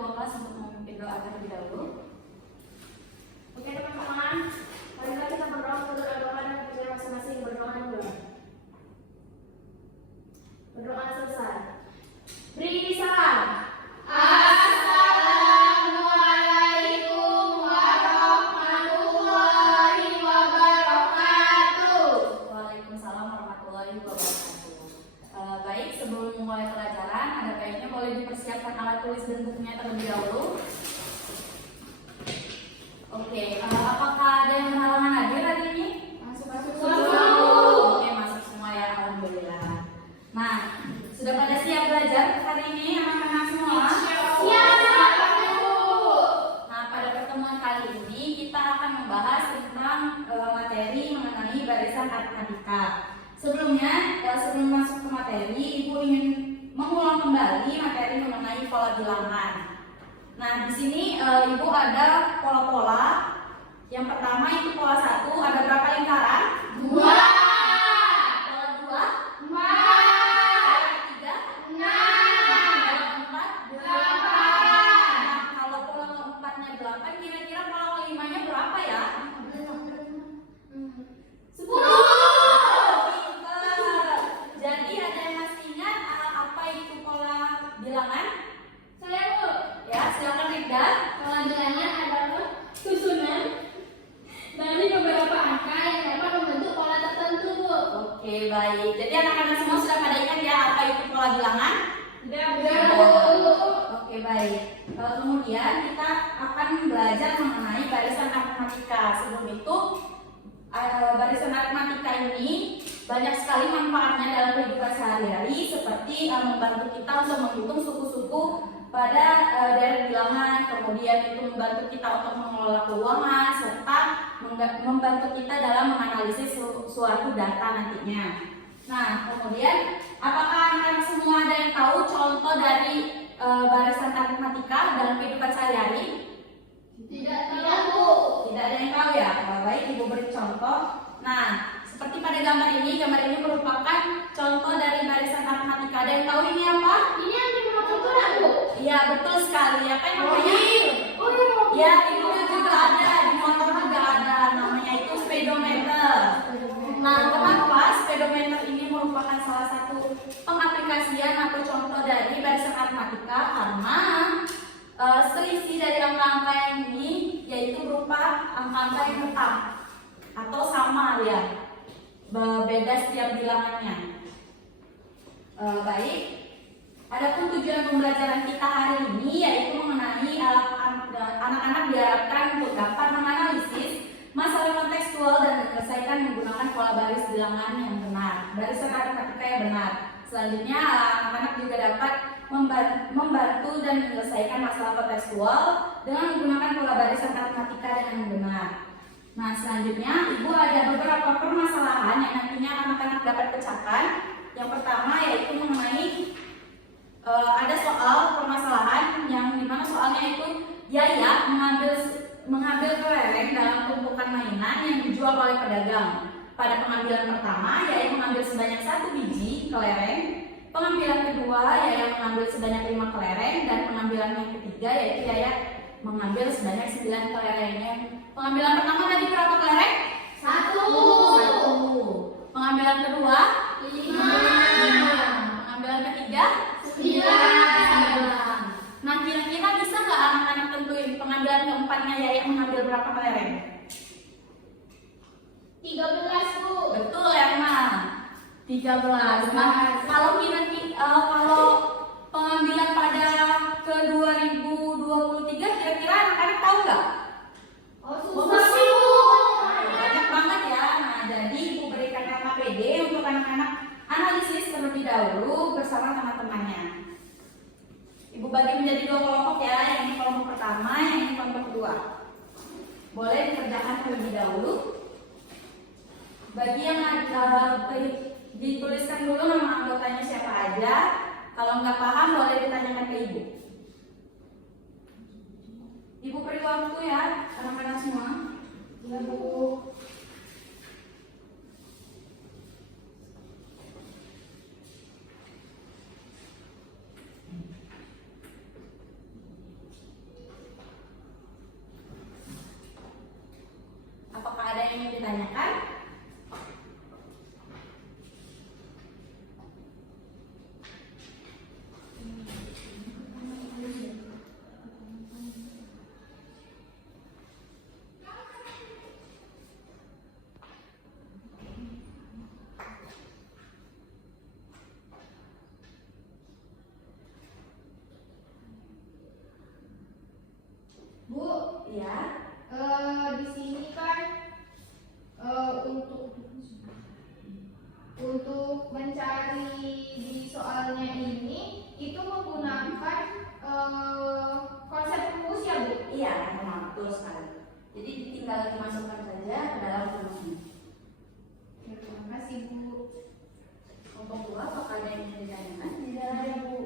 ketua kelas untuk memimpin doa terlebih dahulu. Oke teman-teman, marilah kita berdoa untuk doa dan pikiran masing-masing. Berdoa dulu. Berdoa selesai. Beri salam. Assalamualaikum warahmatullahi wabarakatuh. Waalaikumsalam warahmatullahi wabarakatuh. Baik, sebelum memulai pelajaran, ada baiknya boleh dipersiapkan alat tulis dan bukunya terlebih dahulu. Oke, apakah ada yang berhalangan hadir hari ini? Masuk. Oke, masuk semua ya, alhamdulillah. Nah, sudah pada siap belajar hari ini anak-anak semua? Nah, pada pertemuan kali ini kita akan membahas tentang materi mengenai barisan aritmatika. Sebelumnya, sebelum masuk ke materi, Ibu ingin mengulang kembali materi mengenai pola bilangan. Nah, di sini Ibu ada pola-pola. Yang pertama itu pola 1, ada berapa lingkaran? 2. Pola 2? 4. Pola 3? 6. Pola 4? 8. Nah, kalau pola keempatnya 8, kira-kira pola kelimanya berapa ya? 10. Pinter. Jadi ada yang masih ingat apa itu pola bilangan? Saya Bu. Ya, silakan Rida. Pola bilangan adalah susunan dari beberapa angka yang dapat membentuk pola tertentu, Bu. Oke, baik. Jadi anak-anak semua sudah pada ingat ya apa itu pola bilangan? Sudah, Bu. Oke, baik. Kemudian kita akan belajar mengenai barisan aritmatika. Sebelum itu, barisan aritmatika ini banyak sekali manfaatnya dalam kehidupan sehari-hari, seperti membantu kita untuk menghitung suku-suku pada deret bilangan, kemudian itu membantu kita untuk mengelola keuangan, serta membantu kita dalam menganalisis suatu data nantinya. Nah, kemudian apakah anak-anak semua ada yang tahu contoh dari barisan aritmatika dalam kehidupan sehari-hari? Tidak, Bu. Tidak ada yang tahu ya? Baik, Ibu beri contoh. Nah, seperti pada gambar ini merupakan contoh dari barisan aritmatika. Ada yang tahu ini apa? Ini yang dimotong, Bu. Iya, betul sekali. Apa yang namanya? Oh, Ya, itu juga ada, di motor juga ada. Namanya itu speedometer. Nah, kenapa speedometer ini merupakan salah satu pengaplikasian atau contoh dari barisan aritmatika? Karena selisih dari angka-angka yang ini yaitu berupa angka-angka yang tetap atau sama ya, beda setiap bilangannya. Baik. Adapun tujuan pembelajaran kita hari ini yaitu mengenai anak-anak diharapkan untuk dapat menganalisis masalah kontekstual dan menyelesaikan menggunakan pola baris bilangan yang benar, barisan aritmatika yang benar. Selanjutnya, anak-anak juga dapat membantu dan menyelesaikan masalah kontekstual dengan menggunakan pola barisan aritmatika yang benar. Nah, selanjutnya Ibu ada beberapa permasalahan yang nantinya anak-anak dapat pecahkan. Yang pertama yaitu mengenai ada soal permasalahan yang dimana soalnya itu Yaya mengambil kelereng dalam tumpukan mainan yang dijual oleh pedagang. Pada pengambilan pertama, Yaya mengambil sebanyak 1 biji kelereng. Pengambilan kedua, Yaya mengambil sebanyak 5 kelereng, dan pengambilan yang ketiga yaitu Yaya mengambil sebanyak 9 kelereng. Pengambilan pertama tadi berapa kelereng? 1. Pengambilan kedua 5. pengambilan ketiga 9. Nah, kira-kira bisa nggak anak-anak tentuin pengambilan keempatnya Yaya mengambil berapa kelereng? 13, Bu. Betul ya, Nah. 13. Nah, kalau kalau pengambilan pada ke 2023 kira-kira anak-anak tahu nggak? Oh, susah sih, Bu. Banyak banget ya. Nah, jadi Ibu berikan KKPD untuk anak-anak analisis terlebih dahulu bersama teman-temannya. Ibu bagi menjadi 2 kelompok ya. Yang ini kelompok pertama, yang ini kelompok kedua. Boleh dikerjakan terlebih dahulu. Bagi yang dituliskan dulu nama anggotanya siapa aja. Kalau nggak paham boleh ditanyakan ke Ibu. Ibu beri waktu ya anak-anak semua. Ya, Bu. Iya. Di sini kan untuk mencari di soalnya ini itu menggunakan konsep rumus ya Bu? Iya, memang betul sekali. Jadi tinggal dimasukkan saja ke dalam rumusnya. Ya, terima kasih Bu. Kelompok 2 apakah ada yang ingin ditanyakan? Tidak ada Bu.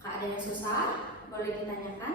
Apakah ada yang susah? Boleh ditanyakan?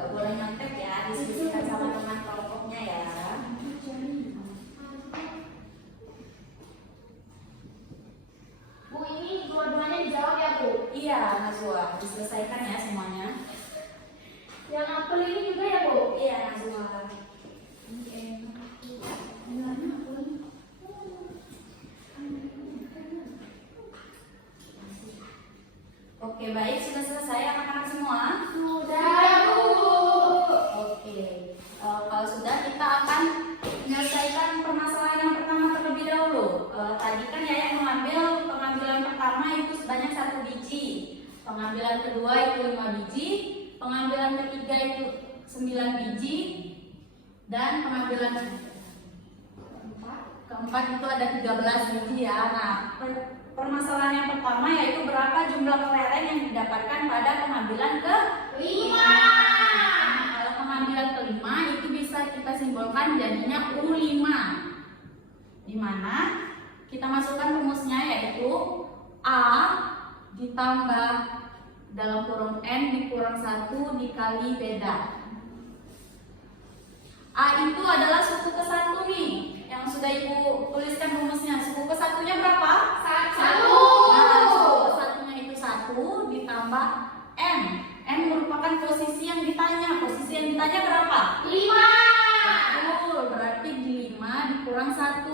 Gak boleh nyontek ya, diskusikan sama teman kelompoknya ya. Bu, ini dua-duanya dijawab ya Bu? Iya, Najwa, diselesaikan ya semuanya. Yang apel ini juga ya Bu? Iya, Najwa. Oke, baik, sudah selesai anak-anak semua? Sudah Bu. Oke, kalau sudah kita akan menyelesaikan permasalahan yang pertama terlebih dahulu. Tadi kan ya yang mengambil pengambilan pertama itu sebanyak 1 biji, pengambilan kedua itu 5 biji, pengambilan ketiga itu 9 biji, dan pengambilan keempat itu ada 13 biji ya. Nah, permasalahan yang pertama yaitu berapa jumlah kelereng yang didapatkan pada pengambilan Lima. Nah, kalau pengambilan kelima itu bisa kita simbolkan jadinya U5, di mana kita masukkan rumusnya yaitu A ditambah dalam kurung N dikurang 1 dikali beda. A itu adalah suku ke-1 nih, yang sudah Ibu tuliskan rumusnya. Suku ke-1-nya berapa? 1. Nah, suku ke-1-nya itu 1 ditambah N. N merupakan posisi yang ditanya. Posisi yang ditanya berapa? 5. Betul, berarti 5 dikurang 1.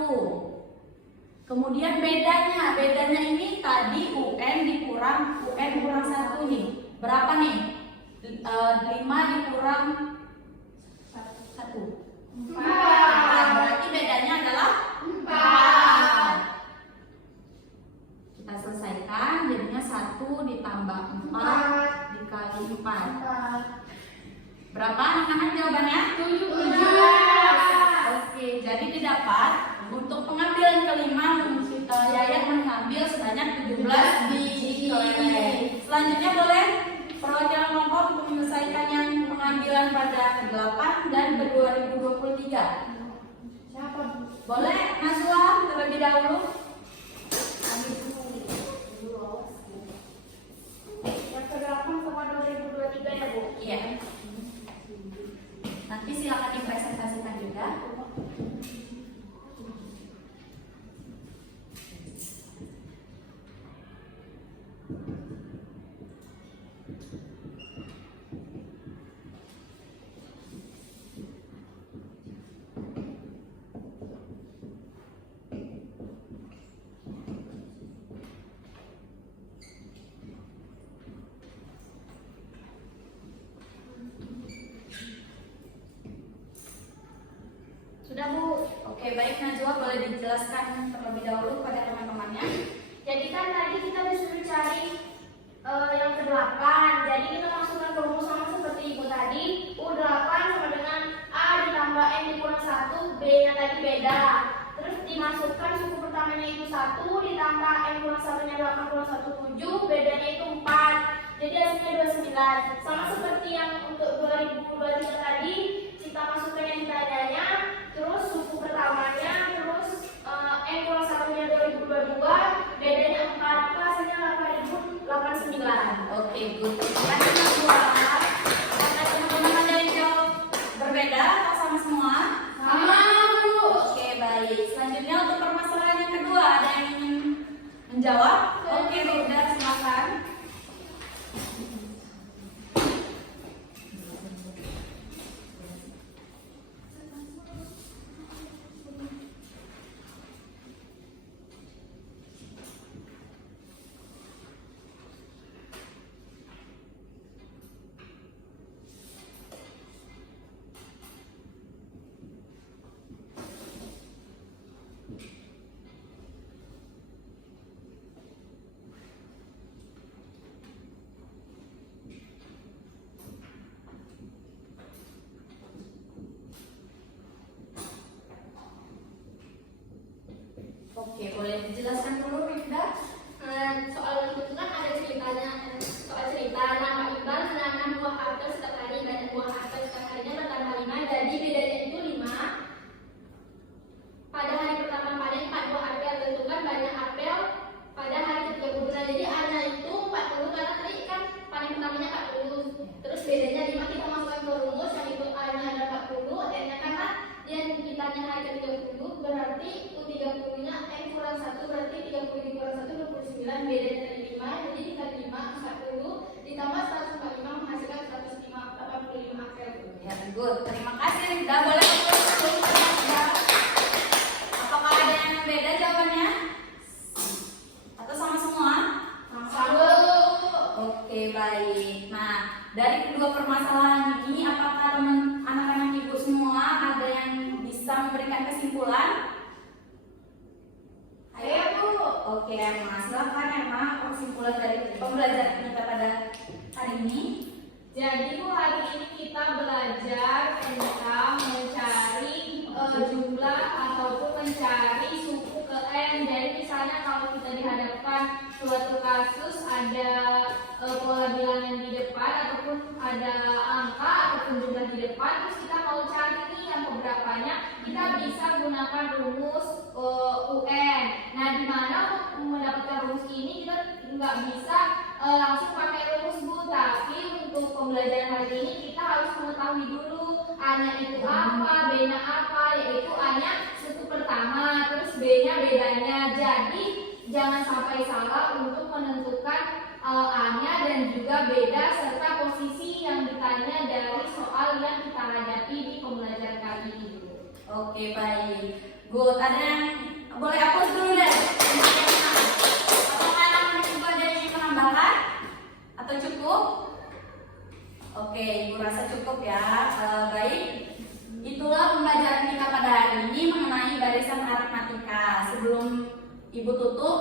Kemudian bedanya ini tadi UN dikurang UN kurang 1 nih. Berapa nih? 5 dikurang 1. 4. Berarti bedanya adalah 4. Kita selesaikan, jadinya 1 ditambah 4 dikali 4. Berapa anak-anak jawabannya? 17. Oke, jadi didapat untuk pengambilan kelima Yayat mengambil sebanyak 17 biji kelereng. Selanjutnya boleh perwakilan kelompok untuk menyelesaikan yang pengambilan pada ke-8 dan ke-2023. Siapa Bu? Boleh Najwa terlebih dahulu? Yang ke-8 sama 2023 ya Bu? Iya. Nanti silakan dipresentasikan juga. Sudah Bu? Oke, baik Najwa, boleh dijelaskan terlebih dahulu pada teman-temannya. yang ke-8. Jadi kita masukkan ke rumus sama seperti ibu tadi. U8 sama dengan A ditambah N dikurang 1, B-nya tadi beda. Terus dimasukkan suku pertamanya itu 1 ditambah N kurang 1-nya 8 kurang 1, 7, bedanya itu 4. Jadi hasilnya 29. Sama seperti yang untuk 2023 tadi, kita masukkan yang ditanyanya, terus suku pertamanya, terus N kurang 1-nya 2022, bedanya 4, itu hasilnya 8.089. Oke, good. Terima kasih Mas Buah. Karena teman-teman ada yang jawab berbeda atau sama semua? Sama, Bu. Oke, baik. Selanjutnya untuk permasalahan yang kedua, ada yang ingin menjawab? Oke, Bunda, silakan. Oke, boleh dijelaskan dulu, Rinda? Soal itu kan ada ceritanya. Soal cerita nama Iqbal menanam buah apel setiap hari, banyak buah apel setiap harinya bertambah 5, jadi bedanya itu 5. Pada hari pertama panen 4 buah apel, tentukan banyak apel pada hari ke-30. Jadi A-nya itu 40 karena tadi kan panen pertamanya 40. Terus bedanya 5, kita masukkan ke rumus yang itu A-nya ada 40, N-nya karena dia kitanya hari ke-30 berarti U30-nya N kurang 1 berarti 30 dikurang 1 29, bedanya dari 5, jadi dikali 5 40 ditambah 145 menghasilkan 185 apel. Ya, good. Terima kasih, Rinda. Boleh dulu, Rinda? Apakah ada yang beda jawabannya? Atau sama semua? Sama. Oke, baik. Nah, dari kedua permasalahan ini, apakah anak-anak ibu semua ada yang bisa memberikan kesimpulan? Ayo, Bu. Oke, Emma. Silakan, Emma. Kesimpulan dari pembelajaran kita pada hari ini. Jadi Bu, hari ini kita belajar tentang mencari jumlah ataupun mencari suku ke N. Jadi misalnya kalau kita dihadapkan suatu kasus ada pola bilangan di depan ataupun ada angka ataupun jumlah di depan, terus kita mau cari nih yang keberapanya, kita bisa gunakan rumus UN. Nah, di mana untuk mendapatkan rumus ini kita nggak bisa langsung pakai rumus Bu, tapi untuk pembelajaran hari ini kita harus mengetahui dulu A-nya itu apa, B-nya apa, yaitu A-nya suku pertama, terus B-nya bedanya. Jadi jangan sampai salah untuk menentukan A-nya dan juga beda serta posisi yang ditanya dari soal yang kita hadapi di pembelajaran kali ini. Oke, baik. Good. Ada yang boleh hapus dulu deh. Apakah anak-anak ibu ada yang ingin menambahkan? Atau cukup? Oke, ibu rasa cukup ya. Baik. Itulah pembelajaran kita pada hari ini mengenai barisan aritmatika. Sebelum ibu tutup,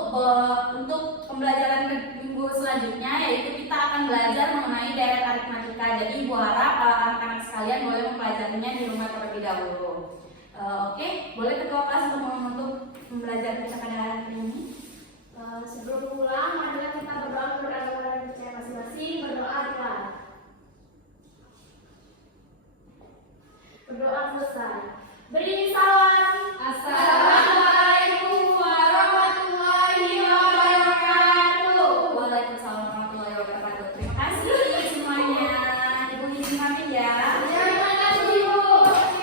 untuk pembelajaran minggu selanjutnya yaitu kita akan belajar mengenai deret aritmatika. Jadi ibu harap anak-anak sekalian boleh mempelajarinya di rumah terlebih dahulu. Oke, boleh ketua kelas untuk menutup pembelajaran kita pada hari ini? Sebelum pulang, marilah kita berdoa kepada Allah dan percaya masing-masing. Berdoa dimulai. Berdoa selesai. Beri salam. Assalamualaikum warahmatullahi wabarakatuh. Waalaikumsalam warahmatullahi wabarakatuh. Terima kasih semuanya. Ibu izin pamit ya.